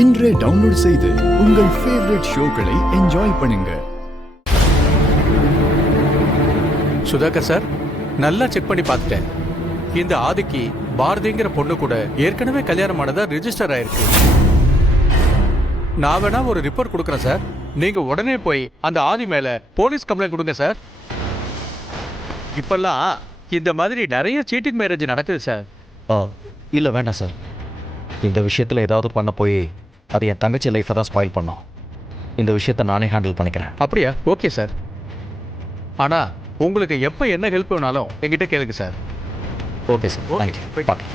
இன்றே டவுன்லோட் செய்து உங்கள் ஃபேவரட் ஷோக்களை என்ஜாய் பண்ணுங்க. சுதாகர் சார், நல்லா செக் பண்ணி பார்த்துட்டேன். இந்த ஆதிக்கு பாரதிங்கிற பொண்ணு கூட ஏற்கனவே கல்யாணம் ஆனதா ரிஜிஸ்டர் ஆயிருக்கு. நான் வேணா ஒரு ரிப்போர்ட் கொடுக்குறேன் சார். நீங்க உடனே போய் அந்த ஆதி மேல போலீஸ் கம்ப்ளைண்ட் கொடுங்க சார். இப்பெல்லாம் இந்த மாதிரி நிறைய சீட்டிங் மேரேஜ் நடக்குது சார். இல்லை வேண்டாம் சார். இந்த விஷயத்தில் ஏதாவது பண்ண போய் அது என் தங்கச்சி லைஃப்பை தான் ஸ்பாயில் பண்ணோம். இந்த விஷயத்தை நானே ஹேண்டில் பண்ணிக்கிறேன். அப்படியா? Okay sir. ஆனால் உங்களுக்கு எப்போ என்ன ஹெல்ப் வேணாலும் என்கிட்ட கேளுங்க sir. Okay sir, thank you. Okay. பார்க்கலாம்.